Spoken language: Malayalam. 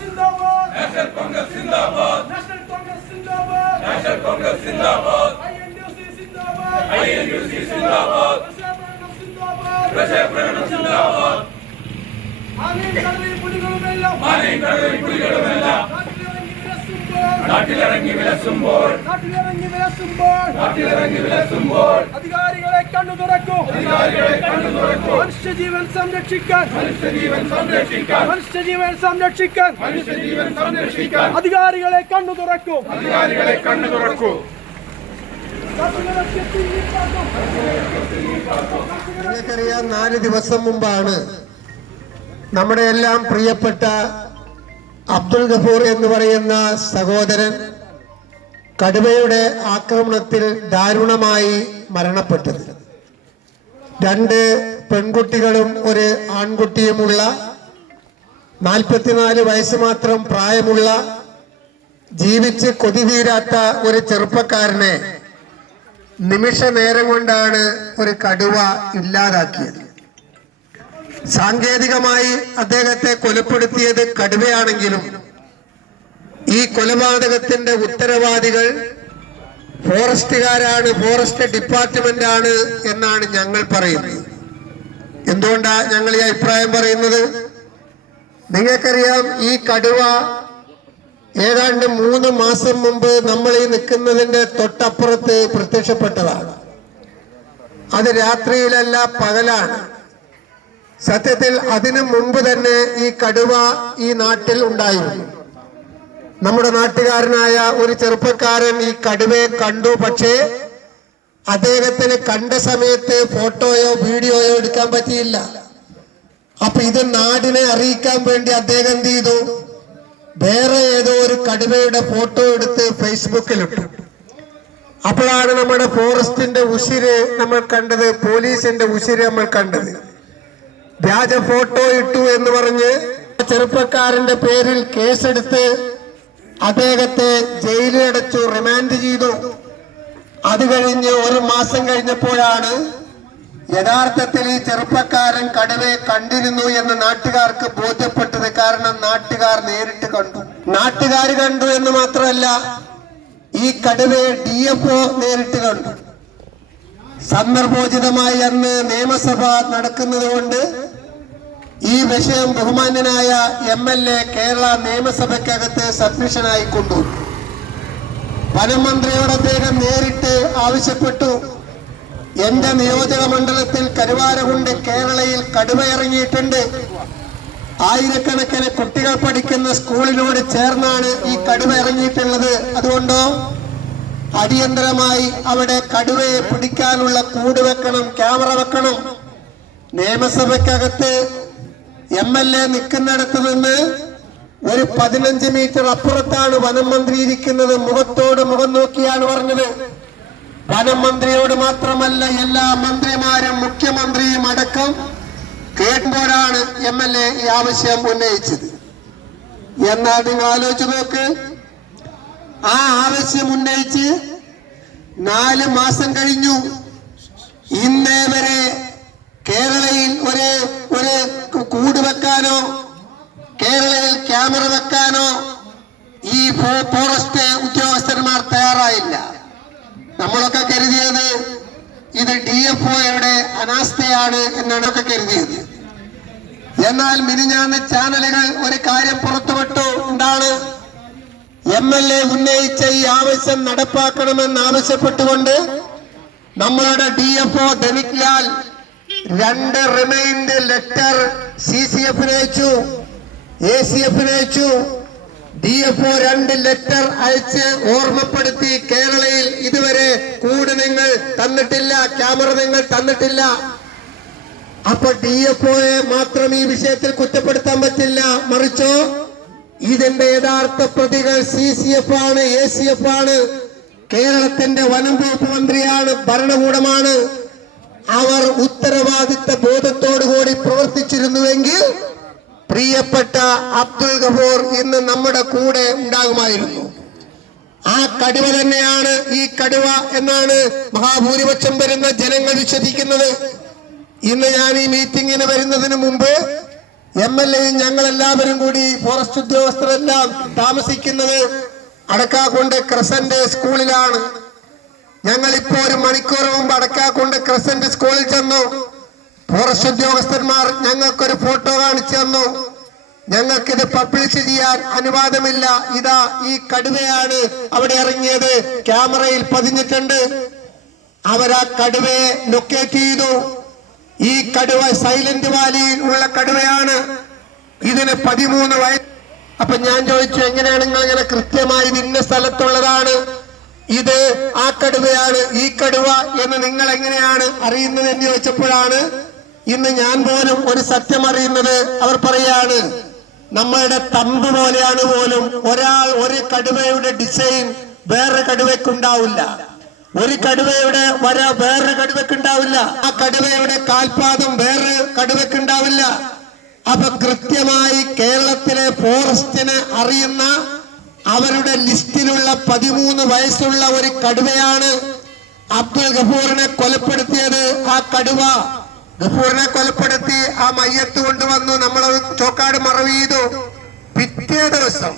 Zindabad. National Congress Zindabad. National Congress Zindabad. National Congress Zindabad. INUC Zindabad. INUC Zindabad. Rashayaparanam Zindabad. Manin Kadavil Puligalumellam. Manin Kadavil Puligalumellam. നാട്ടിലിറങ്ങി വിലസുമ്പോൾ അധികാരികളെ കണ്ണു തുറക്കൂ. മനുഷ്യജീവൻ സംരക്ഷിക്കാൻ അധികാരികളെ കണ്ണു തുറക്കൂ. നിങ്ങൾക്കറിയാം, 4 ദിവസം മുമ്പാണ് നമ്മുടെ എല്ലാം പ്രിയപ്പെട്ട അബ്ദുൽ ഗഫൂർ എന്ന് പറയുന്ന സഹോദരൻ കടുവയുടെ ആക്രമണത്തിൽ ദാരുണമായി മരണപ്പെട്ടത്. 2 പെൺകുട്ടികളും ഒരു ആൺകുട്ടിയുമുള്ള 44 വയസ്സ് മാത്രം പ്രായമുള്ള ജീവിച്ച് കൊതിതീരാത്ത ഒരു ചെറുപ്പക്കാരനെ നിമിഷ നേരം കൊണ്ടാണ് ഒരു കടുവ ഇല്ലാതാക്കിയത്. സാങ്കേതികമായി അദ്ദേഹത്തെ കൊലപ്പെടുത്തിയത് കടുവയാണെങ്കിലും ഈ കൊലപാതകത്തിന്റെ ഉത്തരവാദികൾ ഫോറസ്റ്റുകാരാണ്, ഫോറസ്റ്റ് ഡിപ്പാർട്ട്മെന്റ് ആണ് എന്നാണ് ഞങ്ങൾ പറയുന്നത്. എന്തുകൊണ്ടാ ഞങ്ങൾ ഈ അഭിപ്രായം പറയുന്നത്? നിങ്ങൾക്കറിയാം, ഈ കടുവ ഏതാണ്ട് 3 മാസം മുമ്പ് നമ്മൾ ഈ നിൽക്കുന്നതിന്റെ തൊട്ടപ്പുറത്ത് പ്രത്യക്ഷപ്പെട്ടതാണ്. അത് രാത്രിയിലല്ല, പകലാണ്. സത്യത്തിൽ അതിനു മുമ്പ് തന്നെ ഈ കടുവ ഈ നാട്ടിൽ ഉണ്ടായിരുന്നു. നമ്മുടെ നാട്ടുകാരനായ ഒരു ചെറുപ്പക്കാരൻ ഈ കടുവയെ കണ്ടു. പക്ഷേ അദ്ദേഹത്തിന് കണ്ട സമയത്ത് ഫോട്ടോയോ വീഡിയോയോ എടുക്കാൻ പറ്റിയില്ല. അപ്പൊ ഇത് നാടിനെ അറിയിക്കാൻ വേണ്ടി അദ്ദേഹം എന്ത് ചെയ്തു? വേറെ ഏതോ ഒരു കടുവയുടെ ഫോട്ടോ എടുത്ത് ഫേസ്ബുക്കിലിട്ടു. അപ്പോഴാണ് നമ്മുടെ ഫോറസ്റ്റിന്റെ ഉശിര് നമ്മൾ കണ്ടത്, പോലീസിന്റെ ഉശിര് നമ്മൾ കണ്ടത്. വ്യാജ ഫോട്ടോ ഇട്ടു എന്ന് പറഞ്ഞ് ചെറുപ്പക്കാരന്റെ പേരിൽ കേസെടുത്ത് അദ്ദേഹത്തെ ജയിലിലടച്ചു, റിമാൻഡ് ചെയ്തു. അത് കഴിഞ്ഞ് 1 മാസം കഴിഞ്ഞപ്പോഴാണ് യഥാർത്ഥത്തിൽ ഈ ചെറുപ്പക്കാരൻ കടുവയെ കണ്ടിരുന്നു എന്ന് നാട്ടുകാർക്ക് ബോധ്യപ്പെട്ടത്. കാരണം നാട്ടുകാർ നേരിട്ട് കണ്ടു. നാട്ടുകാർ കണ്ടു എന്ന് മാത്രമല്ല, ഈ കടുവയെ DFO നേരിട്ട് കണ്ടു. സന്ദർഭോചിതമായി അന്ന് നിയമസഭ നടക്കുന്നത് കൊണ്ട് ഈ വിഷയം ബഹുമാന്യനായ MLA കേരള നിയമസഭയ്ക്കകത്ത് സബ്മിഷനായി കൊണ്ടുവന്നു. വനമന്ത്രിയോട് അദ്ദേഹം നേരിട്ട് ആവശ്യപ്പെട്ടു, എന്റെ നിയോജക മണ്ഡലത്തിൽ കരുവാരകുണ്ട് കേരളയിൽ കടുവ ഇറങ്ങിയിട്ടുണ്ട്. ആയിരക്കണക്കിന് കുട്ടികൾ പഠിക്കുന്ന സ്കൂളിനോട് ചേർന്നാണ് ഈ കടുവ ഇറങ്ങിയിട്ടുള്ളത്. അതുകൊണ്ടോ അടിയന്തരമായി അവിടെ കടുവയെ പിടിക്കാനുള്ള കൂട് വെക്കണം, ക്യാമറ വെക്കണം. നിയമസഭയ്ക്കകത്ത് MLA നിൽക്കുന്നിടത്ത് നിന്ന് ഒരു 15 മീറ്റർ അപ്പുറത്താണ് വനം മന്ത്രി ഇരിക്കുന്നത്. മുഖത്തോട് മുഖം നോക്കിയാണ് പറഞ്ഞത്. വനം മന്ത്രിയോട് മാത്രമല്ല, എല്ലാ മന്ത്രിമാരും മുഖ്യമന്ത്രിയും അടക്കം കേട്ടുമ്പോഴാണ് MLA ഈ ആവശ്യം ഉന്നയിച്ചത്. എന്നാൽ നിങ്ങൾ ആലോചിച്ച് നോക്ക്, ആ ആവശ്യം ഉന്നയിച്ച് 4 മാസം കഴിഞ്ഞു. ഇന്നേ വരെ കേരളയിൽ ഒരു കൂട് വെക്കാനോ കേരളയിൽ ക്യാമറ വെക്കാനോ ഈ ഫോറസ്റ്റ് ഉദ്യോഗസ്ഥന്മാർ തയ്യാറായില്ല. നമ്മളൊക്കെ കരുതിയത് ഇത് DFOയുടെ അനാസ്ഥയാണ് എന്നാണ് ഒക്കെ കരുതിയത്. എന്നാൽ മിനിഞ്ഞാന്ന് ചാനലുകൾ ഒരു കാര്യം പുറത്തുവിട്ടു. എന്താണ്? MLA ഉന്നയിച്ച ഈ ആവശ്യം നടപ്പാക്കണമെന്ന് ആവശ്യപ്പെട്ടുകൊണ്ട് നമ്മളുടെ DFO Dhanik Lal 2 remind letter CCFന് അയച്ചു, ACFന് അയച്ചു. DFO 2 ലെറ്റർ അയച്ച് ഓർമ്മപ്പെടുത്തി, കേരളയിൽ ഇതുവരെ കൂട് നിങ്ങൾ തന്നിട്ടില്ല, ക്യാമറ നിങ്ങൾ തന്നിട്ടില്ല. അപ്പൊ DFOയെ മാത്രം ഈ വിഷയത്തിൽ കുറ്റപ്പെടുത്താൻ പറ്റില്ല. മറിച്ചോ ഇതിന്റെ യഥാർത്ഥ പ്രതികൾ CCF ആണ്, ACF ആണ്, കേരളത്തിന്റെ വനം വകുപ്പ് മന്ത്രിയാണ്, ഭരണകൂടമാണ്. അവർ ഉത്തരവാദിത്ത ബോധത്തോടുകൂടി പ്രവർത്തിച്ചിരുന്നുവെങ്കിൽ പ്രിയപ്പെട്ട അബ്ദുൽ ഗഫൂർ ഇന്ന് നമ്മുടെ കൂടെ ഉണ്ടാകുമായിരുന്നു. ആ കടുവ തന്നെയാണ് ഈ കടുവ എന്നാണ് മഹാഭൂരിപക്ഷം വരുന്ന ജനങ്ങൾ വിശ്വസിക്കുന്നത്. ഇന്ന് ഞാൻ ഈ മീറ്റിംഗിന് വരുന്നതിന് മുമ്പ് MLA ഞങ്ങൾ എല്ലാവരും കൂടി ഫോറസ്റ്റ് ഉദ്യോഗസ്ഥരെല്ലാം താമസിക്കുന്നത് അടക്കാക്കുണ്ട് ക്രസന്റ് സ്കൂളിലാണ്. ഞങ്ങൾ ഇപ്പോ 1 മണിക്കൂർ മുമ്പ് അടക്കാക്കുണ്ട് ക്രസന്റ് സ്കൂളിൽ ചെന്നു. ഫോറസ്റ്റ് ഉദ്യോഗസ്ഥന്മാർ ഞങ്ങൾക്കൊരു ഫോട്ടോ കാണിച്ചു തന്നു. ഞങ്ങൾക്കിത് പബ്ലിഷ് ചെയ്യാൻ അനുവാദമില്ല. ഇതാ ഈ കടുവയാണ് അവിടെ ഇറങ്ങിയത്, ക്യാമറയിൽ പതിഞ്ഞിട്ടുണ്ട്. അവരാ കടുവയെ ലൊക്കേറ്റ് ചെയ്തു. ഈ കടുവ സൈലന്റ് വാലിയിൽ ഉള്ള കടുവയാണ്. ഇതിന് 13 വയസ്സ്. അപ്പൊ ഞാൻ ചോദിച്ചു, എങ്ങനെയാണ് നിങ്ങൾ ഇങ്ങനെ കൃത്യമായി ഇന്ന സ്ഥലത്തുള്ളതാണ്, ഇത് ആ കടുവയാണ് ഈ കടുവ എന്ന് നിങ്ങൾ എങ്ങനെയാണ് അറിയുന്നത് എന്ന് ചോദിച്ചപ്പോഴാണ് ഇന്ന് ഞാൻ പോലും ഒരു സത്യം അറിയുന്നത്. അവർ പറയാണ്, നമ്മളുടെ തമ്പ് പോലെയാണ് പോലും ഒരു കടുവയുടെ ഡിസൈൻ വേറെ കടുവയ്ക്കുണ്ടാവില്ല, ഒരു കടുവയുടെ വര വേറെ കടുവയ്ക്കുണ്ടാവില്ല, ആ കടുവയുടെ കാൽപാദം വേറെ കടുവയ്ക്കുണ്ടാവില്ല. അപ്പൊ കൃത്യമായി കേരളത്തിലെ ഫോറസ്റ്റിനെ അറിയുന്ന അവരുടെ ലിസ്റ്റിലുള്ള 13 വയസ്സുള്ള ഒരു കടുവയാണ് അബ്ദുൽ ഗഫൂറിനെ കൊലപ്പെടുത്തിയത്. ആ കടുവ ഗഫൂറിനെ കൊലപ്പെടുത്തി ആ മയ്യത്ത് കൊണ്ടുവന്നു, നമ്മൾ ചോക്കാട് മറവ് ചെയ്തു. പിറ്റേ ദിവസം